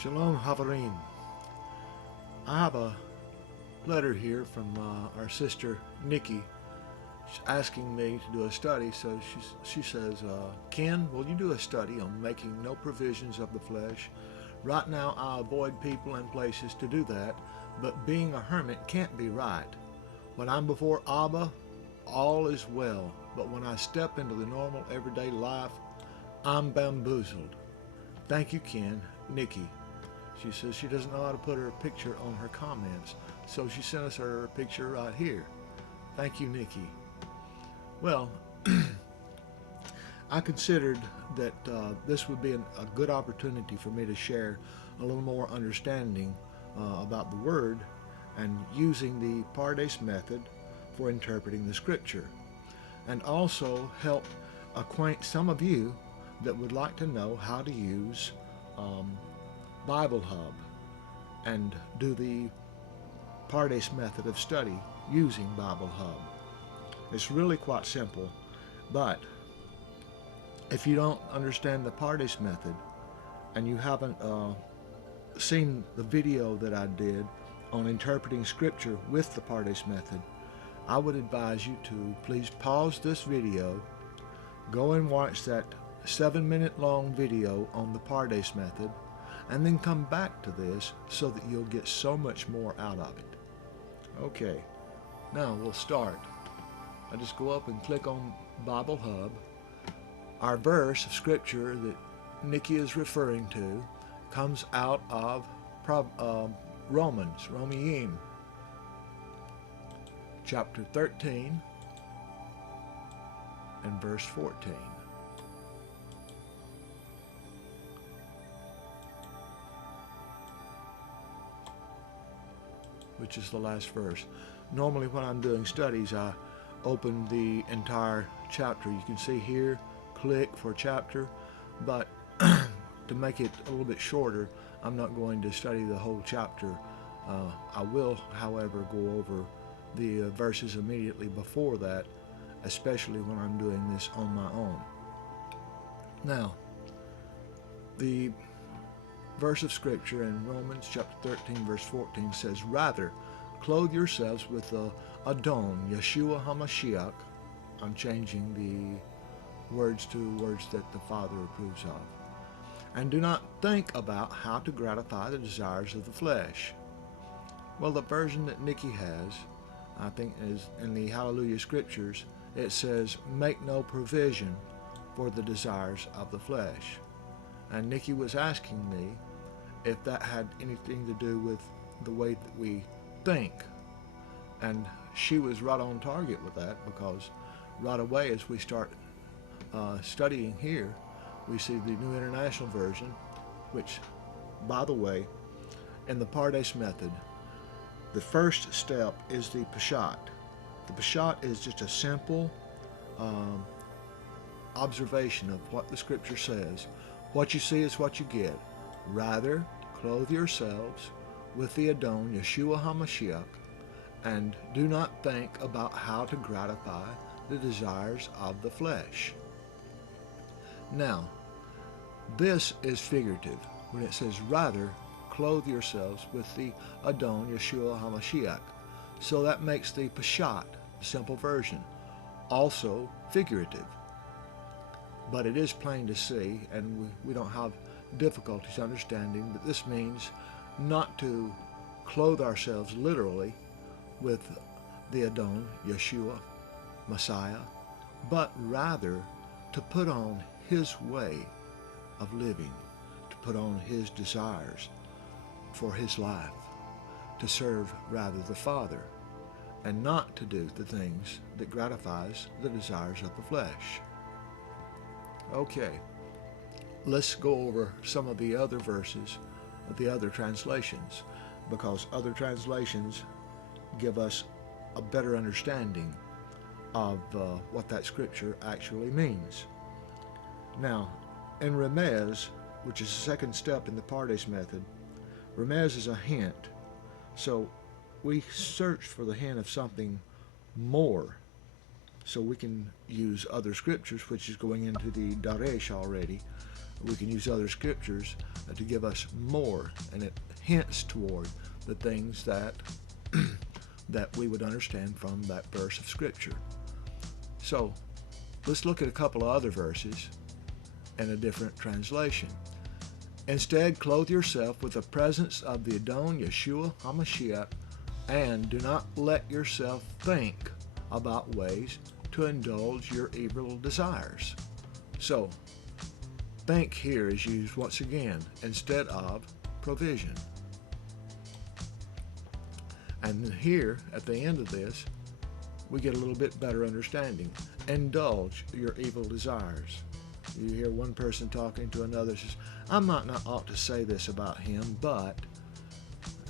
Shalom Havarim. I have a letter here from our sister Nikki. She's asking me to do a study. So she says, Ken, will you do a study on making no provisions of the flesh? Right now I avoid people and places to do that, but being a hermit can't be right. When I'm before Abba, all is well, but when I step into the normal everyday life, I'm bamboozled. Thank you, Ken. Nikki. She says she doesn't know how to put her picture on her comments, so she sent us her picture right here. Thank you, Nikki. Well, I considered that this would be a good opportunity for me to share a little more understanding about the Word and using the PaRDeS Method for interpreting the Scripture, and also help acquaint some of you that would like to know how to use Bible Hub and do the PaRDeS method of study using Bible Hub. It's really quite simple, but if you don't understand the PaRDeS method and you haven't seen the video that I did on interpreting Scripture with the PaRDeS method, I would advise you to please pause this video, go and watch that 7-minute long video on the PaRDeS method, and then come back to this so that you'll get so much more out of it. Okay, now we'll start. I just go up and click on Bible Hub. Our verse of Scripture that Nikki is referring to comes out of Romans, chapter 13 and verse 14. Which is the last verse. Normally when I'm doing studies, I open the entire chapter. You can see here, click for chapter, but to make it a little bit shorter, I'm not going to study the whole chapter. I will, however, go over the verses immediately before that, especially when I'm doing this on my own. Now, the verse of Scripture in Romans chapter 13 verse 14 says, "Rather, clothe yourselves with the Adon, Yeshua HaMashiach." I'm changing the words to words that the Father approves of. "And do not think about how to gratify the desires of the flesh." Well, the version that Nikki has, I think, is in the Hallelujah Scriptures. It says, "Make no provision for the desires of the flesh." And Nikki was asking me if that had anything to do with the way that we think. And she was right on target with that, because right away as we start studying here, we see the New International Version, which, by the way, in the PaRDeS method, the first step is the Peshat. The Peshat is just a simple observation of what the Scripture says. What you see is what you get. Rather, clothe yourselves with the Adon, Yeshua HaMashiach, and do not think about how to gratify the desires of the flesh. Now, this is figurative when it says, rather, clothe yourselves with the Adon, Yeshua HaMashiach. So that makes the Peshat, the simple version, also figurative. But it is plain to see, and we don't have difficulties understanding that this means not to clothe ourselves literally with the Adon, Yeshua, Messiah, but rather to put on His way of living, to put on His desires for His life, to serve rather the Father, and not to do the things that gratifies the desires of the flesh. Okay, let's go over some of the other verses of the other translations, because other translations give us a better understanding of what that Scripture actually means. Now, in Remez, which is the second step in the PaRDeS method, Remez is a hint. So we search for the hint of something more, so we can use other scriptures, which is going into the Daresh already, We can use other scriptures to give us more, and it hints toward the things that that we would understand from that verse of scripture. So let's look at a couple of other verses in a different translation. Instead, clothe yourself with the presence of the Adon Yeshua HaMashiach, and do not let yourself think about ways to indulge your evil desires. So, think here is used once again instead of provision. And here, at the end of this, we get a little bit better understanding. Indulge your evil desires. You hear one person talking to another, says, I might not ought to say this about him, but,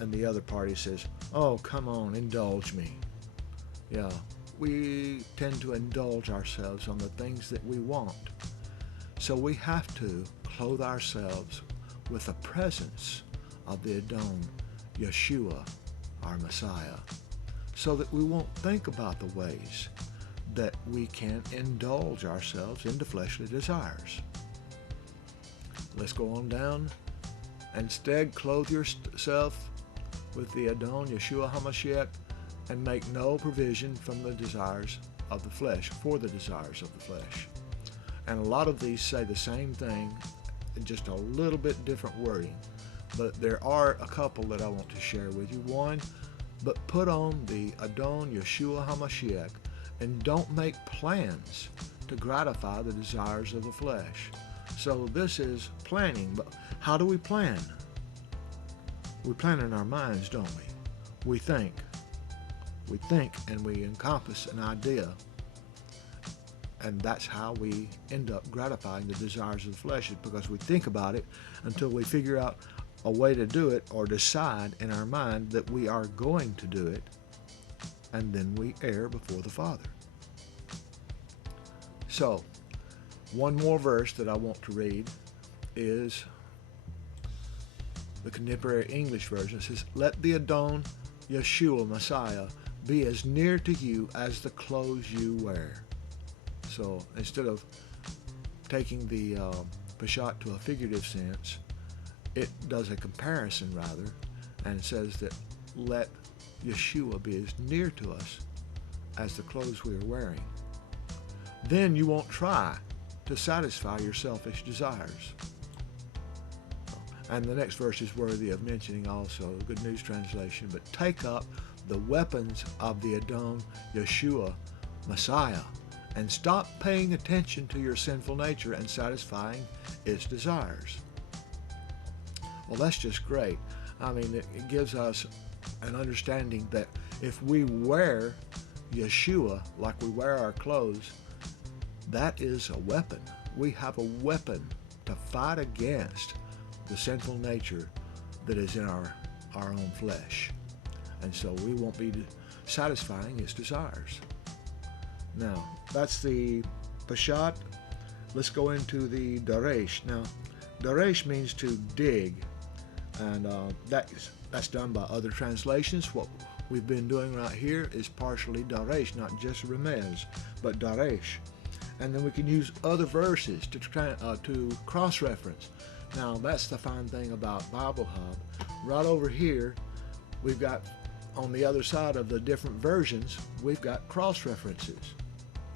and the other party says, oh, come on, indulge me. Yeah, we tend to indulge ourselves on the things that we want. So we have to clothe ourselves with the presence of the Adon Yeshua, our Messiah, so that we won't think about the ways that we can indulge ourselves into fleshly desires. Let's go on down. Instead, clothe yourself with the Adon Yeshua HaMashiach, and make no provision from the desires of the flesh, for the desires of the flesh. And a lot of these say the same thing, just a little bit different wording. But there are a couple that I want to share with you. One, but put on the Adon Yeshua HaMashiach, and don't make plans to gratify the desires of the flesh. So this is planning. But how do we plan? We plan in our minds, don't we? We think. We think and we encompass an idea. And that's how we end up gratifying the desires of the flesh, is because we think about it until we figure out a way to do it, or decide in our mind that we are going to do it, and then we err before the Father. So, one more verse that I want to read is the Contemporary English Version. It says, let the Adon Yeshua Messiah be as near to you as the clothes you wear. So instead of taking the Peshat to a figurative sense, it does a comparison rather, and says that let Yeshua be as near to us as the clothes we are wearing. Then you won't try to satisfy your selfish desires. And the next verse is worthy of mentioning also, Good News Translation, but take up the weapons of the Adon Yeshua Messiah, and stop paying attention to your sinful nature and satisfying its desires. Well, that's just great. I mean, it gives us an understanding that if we wear Yeshua like we wear our clothes, that is a weapon. We have a weapon to fight against the sinful nature that is in our own flesh. And so we won't be satisfying its desires. Now, that's the Peshat. Let's go into the Daresh. Now, Daresh means to dig, and that's done by other translations. What we've been doing right here is partially Daresh, not just Remez, but Daresh. And then we can use other verses to cross-reference. Now, that's the fine thing about Bible Hub. Right over here, we've got, on the other side of the different versions, we've got cross-references.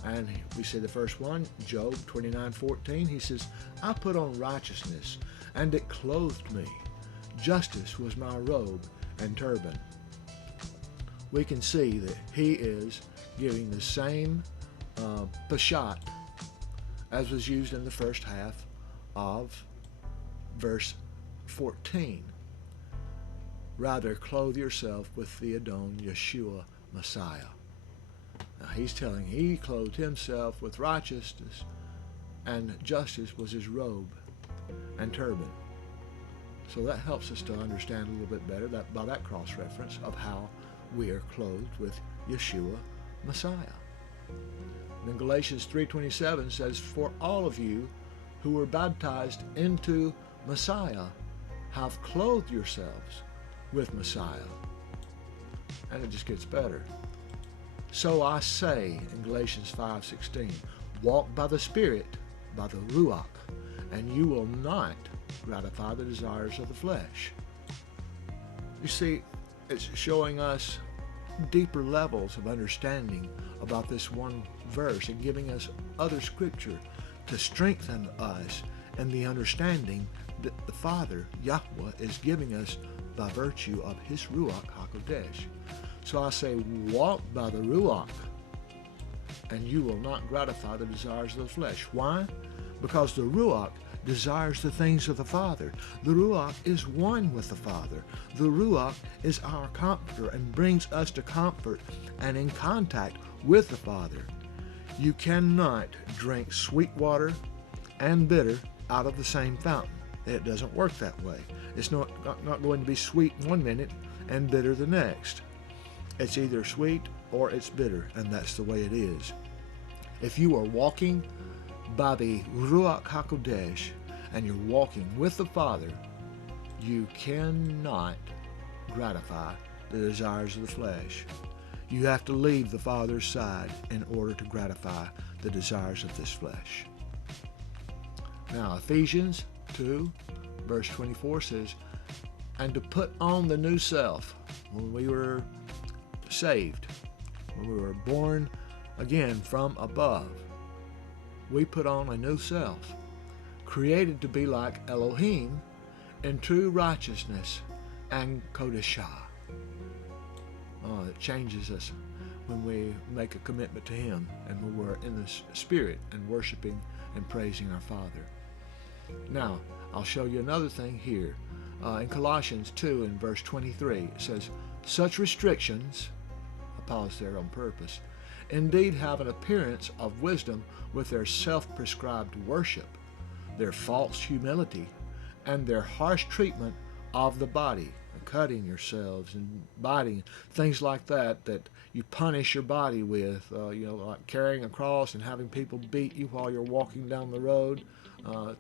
And we see the first one, Job 29:14. He says, I put on righteousness, and it clothed me. Justice was my robe and turban. We can see that he is giving the same Peshat as was used in the first half of verse 14. Rather, clothe yourself with the Adon Yeshua Messiah. Now he's telling, he clothed himself with righteousness, and justice was his robe and turban. So that helps us to understand a little bit better that by that cross-reference of how we are clothed with Yeshua Messiah. Then Galatians 3:27 says, for all of you who were baptized into Messiah have clothed yourselves with Messiah. And it just gets better. So I say in Galatians 5:16, walk by the Spirit, by the Ruach, and you will not gratify the desires of the flesh. You see, it's showing us deeper levels of understanding about this one verse and giving us other scripture to strengthen us in the understanding that the Father, Yahweh, is giving us by virtue of His Ruach HaKodesh. So I say, walk by the Ruach, and you will not gratify the desires of the flesh. Why? Because the Ruach desires the things of the Father. The Ruach is one with the Father. The Ruach is our comforter and brings us to comfort and in contact with the Father. You cannot drink sweet water and bitter out of the same fountain. It doesn't work that way. It's not going to be sweet one minute and bitter the next. It's either sweet or it's bitter, and that's the way it is. If you are walking by the Ruach HaKodesh and you're walking with the Father, you cannot gratify the desires of the flesh. You have to leave the Father's side in order to gratify the desires of this flesh. Now, Ephesians 2, verse 24 says, and to put on the new self. When we were saved, when we were born again from above, we put on a new self, created to be like Elohim in true righteousness and Kodeshah. It changes us when we make a commitment to Him and when we're in the Spirit and worshiping and praising our Father. Now, I'll show you another thing here. In Colossians 2 and verse 23, it says, such restrictions, I pause there on purpose, indeed have an appearance of wisdom with their self-prescribed worship, their false humility, and their harsh treatment of the body, cutting yourselves and biting, things like that, that you punish your body with, like carrying a cross and having people beat you while you're walking down the road,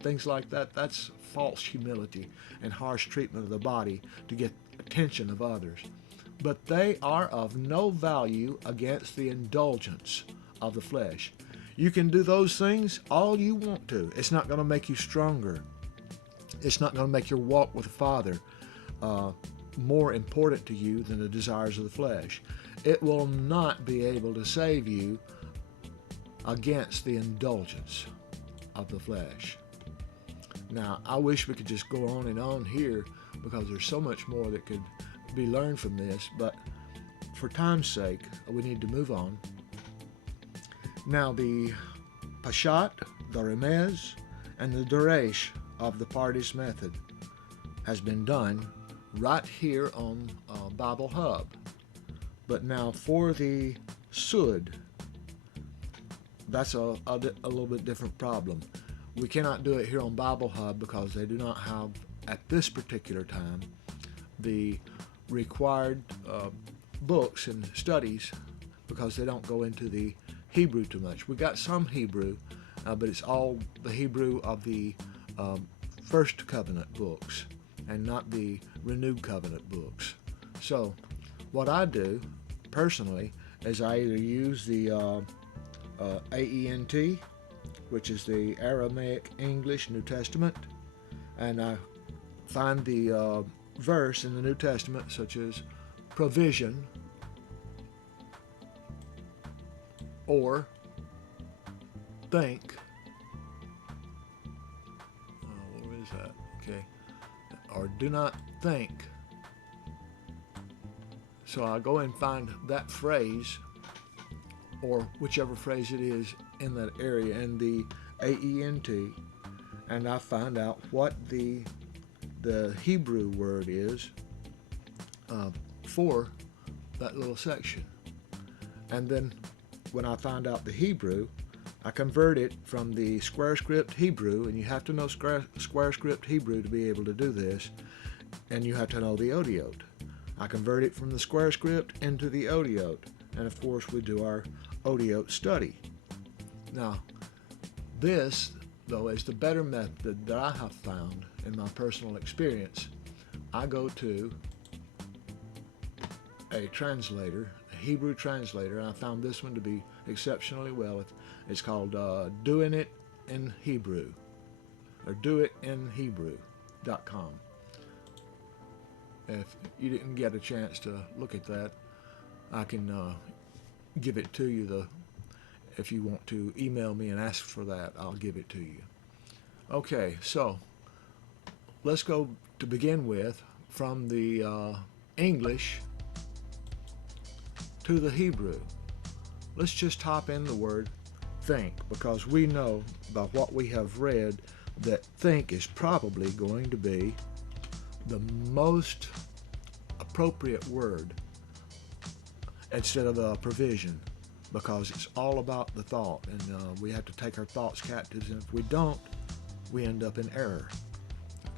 things like that. That's false humility and harsh treatment of the body to get attention of others. But they are of no value against the indulgence of the flesh. You can do those things all you want to. It's not going to make you stronger. It's not going to make your walk with the Father more important to you than the desires of the flesh. It will not be able to save you against the indulgence of the flesh. Now, I wish we could just go on and on here because there's so much more that could be learned from this, but for time's sake, we need to move on. Now, the Pashat, the Remez, and the Doresh of the PaRDeS Method has been done right here on Bible Hub. But now for the Sud, that's a little bit different problem. We cannot do it here on Bible Hub because they do not have, at this particular time, the required books and studies because they don't go into the Hebrew too much. We got some Hebrew, but it's all the Hebrew of the First Covenant books and not the Renewed Covenant books. So what I do personally is I either use the AENT, which is the Aramaic English New Testament, and I find the verse in the New Testament such as provision or think. What is that? Okay. Or do not think. So I go and find that phrase or whichever phrase it is in that area in the AENT, and I find out what the Hebrew word is for that little section. And then when I find out the Hebrew, I convert it from the square script Hebrew, and you have to know square script Hebrew to be able to do this, and you have to know the Odiot. I convert it from the square script into the Odiot, and of course we do our Odiot study. Now, this, though, is the better method that I have found in my personal experience. I go to a translator, a Hebrew translator, and I found this one to be exceptionally well. It's called Doing It in Hebrew. or doitinhebrew.com. If you didn't get a chance to look at that, I can give it to you. If you want to email me and ask for that, I'll give it to you. Okay, so let's go to begin with from the English to the Hebrew. Let's just hop in the word think, because we know by what we have read that think is probably going to be the most appropriate word instead of provision, because it's all about the thought, and we have to take our thoughts captives, and if we don't, we end up in error.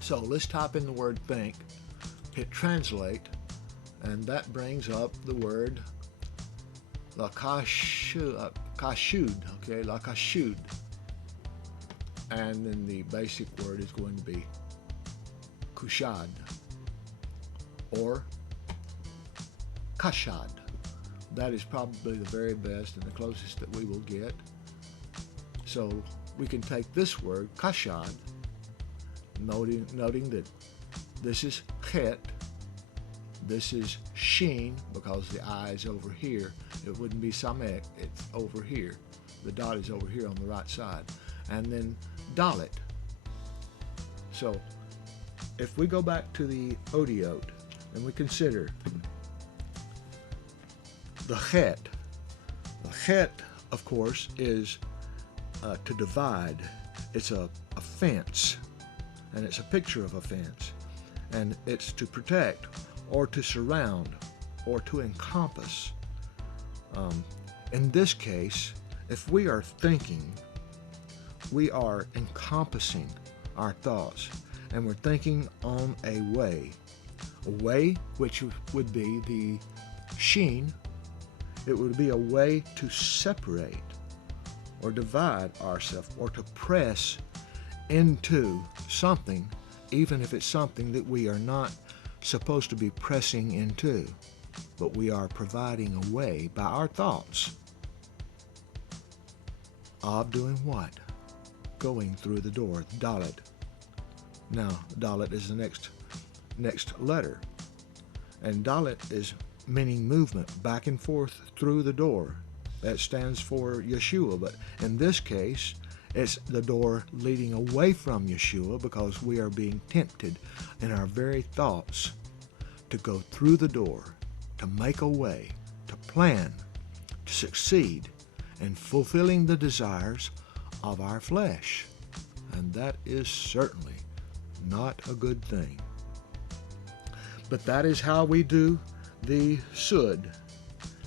So let's type in the word think, hit translate, and that brings up the word lakashud, okay, lakashud, and then the basic word is going to be kushad or kashad. That is probably the very best and the closest that we will get. So we can take this word kashad, noting that this is chet, this is sheen, because the I is over here. It wouldn't be samek, it's over here. The dot is over here on the right side. And then dalet. So if we go back to the odiot and we consider the chet, of course, is to divide. It's a fence, and it's a picture of a fence, and it's to protect or to surround or to encompass. In this case, if we are thinking, we are encompassing our thoughts, and we're thinking on a way which would be the sheen. It would be a way to separate or divide ourselves or to press into something, even if it's something that we are not supposed to be pressing into, but we are providing a way by our thoughts of doing what? Going through the door, dalet. Now, dalet is the next letter, and dalet is meaning movement back and forth through the door. That stands for Yeshua, but in this case, it's the door leading away from Yeshua, because we are being tempted in our very thoughts to go through the door, to make a way, to plan, to succeed in fulfilling the desires of our flesh. And that is certainly not a good thing. But that is how we do the sud.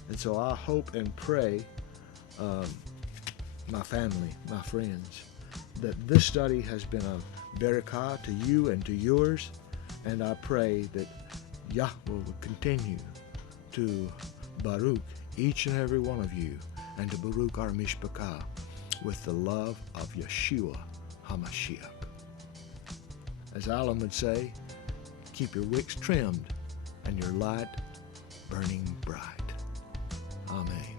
And so I hope and pray, my family, my friends, that this study has been a barakah to you and to yours, and I pray that Yahweh will continue to baruch each and every one of you, and to baruch our mishpachah with the love of Yeshua HaMashiach. As Alan would say, keep your wicks trimmed and your light burning bright. Amen.